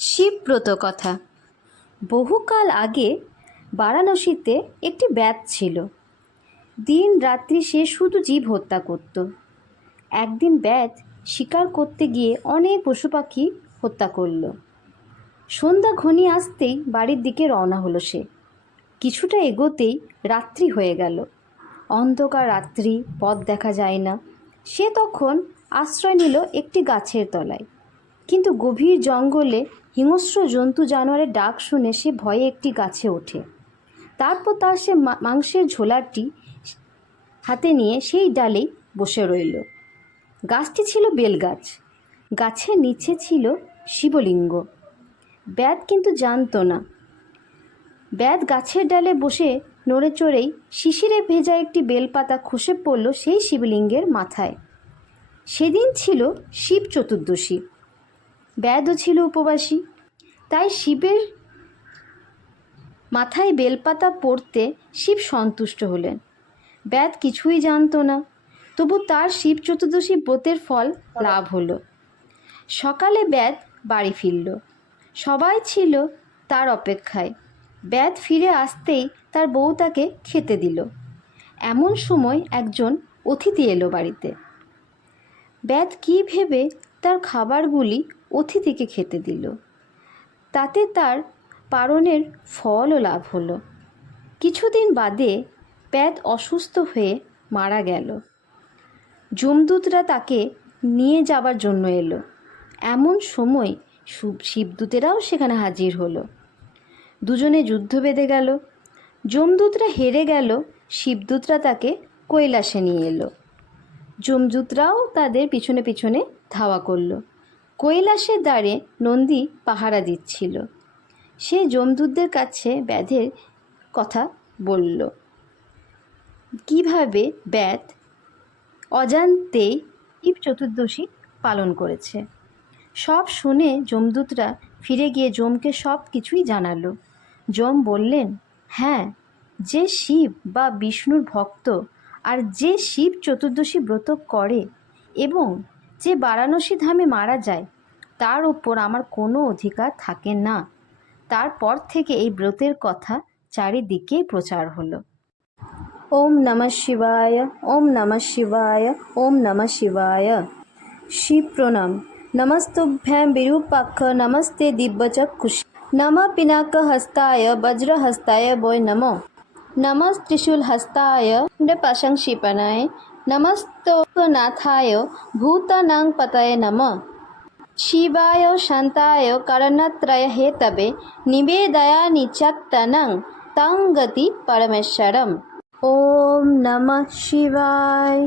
শিবব্রত কথা। বহুকাল আগে বারাণসীতে একটি ব্যাত ছিল। দিন রাত্রি সে শুধু জীব হত্যা করত। একদিন ব্যাত শিকার করতে গিয়ে অনেক পশু পাখি হত্যা করল। সন্ধ্যা ঘনিয়ে আসতেই বাড়ির দিকে রওনা হলো সে। কিছুটা এগোতেই রাত্রি হয়ে গেল। অন্ধকার রাত্রি, পথ দেখা যায় না। সে তখন আশ্রয় নিল একটি গাছের তলায়। কিন্তু গভীর জঙ্গলে হিংস্র জন্তু জানোয়ারের ডাক শুনে সে ভয়ে একটি গাছে ওঠে। তারপর সে মাংসের ঝোলাটি হাতে নিয়ে সেই ডালেই বসে রইল। গাছটি ছিল বেলগাছ। গাছের নিচে ছিল শিবলিঙ্গ। ব্যাত কিন্তু জানত না। ব্যাত গাছের ডালে বসে নড়ে চড়েই শিশিরে ভেজা একটি বেলপাতা খসে পড়ল সেই শিবলিঙ্গের মাথায়। সেদিন ছিল শিব চতুর্দশী। ব্যাদও ছিল উপবাসী। তাই শিবের মাথায় বেলপাতা পড়তে শিব সন্তুষ্ট হলেন। ব্যাদ কিছুই জানত না, তবু তার শিব চতুর্দশী ব্রতের ফল লাভ হলো। সকালে ব্যাদ বাড়ি ফিরল। সবাই ছিল তার অপেক্ষায়। ব্যাদ ফিরে আসতেই তার বউ তাকে খেতে দিল। এমন সময় একজন অতিথি এলো বাড়িতে। ব্যাদ কী ভেবে তার খাবারগুলি অতিথিকে খেতে দিল। তাতে তার পারণের ফলও লাভ হলো। কিছুদিন বাদে ব্যাদ অসুস্থ হয়ে মারা গেল। যমদূতরা তাকে নিয়ে যাবার জন্য এলো। এমন সময় শিবদূতেরাও সেখানে হাজির হলো। দুজনে যুদ্ধ বেঁধে গেল। যমদূতরা হেরে গেল। শিবদূতরা তাকে কৈলাসে নিয়ে এলো। যমদূতরাও তাদের পিছনে পিছনে ধাওয়া করল। কৈলাসের দ্বারে নন্দী পাহারা দিচ্ছিল। সে যমদূতদের কাছে ব্যাধের কথা বলল, কিভাবে ব্যাত অজান্তেই শিব চতুর্দশী পালন করেছে। সব শুনে যমদূতরা ফিরে গিয়ে যমকে সব কিছুই জানালো। যম বললেন, হ্যাঁ, যে শিব বা বিষ্ণুর ভক্ত আর যে শিব চতুর্দশী ব্রত করে এবং যে বারাণসী ধামে মারা যায়, তার উপর আমার কোনো অধিকার থাকে না। তারপর থেকে এই ব্রতের কথা চারিদিকে প্রচার হলো। ওম নমঃ শিবায়, ওম নমঃ শিবায়, ওম নমঃ শিবায়। শিব প্রণাম। নমস্তুভ্যাং বিরূপাক্ষ নমস্তে দিব্যচক্ষুষে নমঃ পিনাক হস্তায় বজ্রহস্তায় বৈ নমঃ নমঃ ত্রিশূল হস্তায় নৃপশংসিপনায় নমস্তোনাথায় ভূতানাং পতয়ে নমঃ শিবায় শান্তায় কারণত্রয় হেতবে নিবেদয়ামি চত্তনং তং গতি পরমেশ্বরম। ওম নমঃ শিবায়।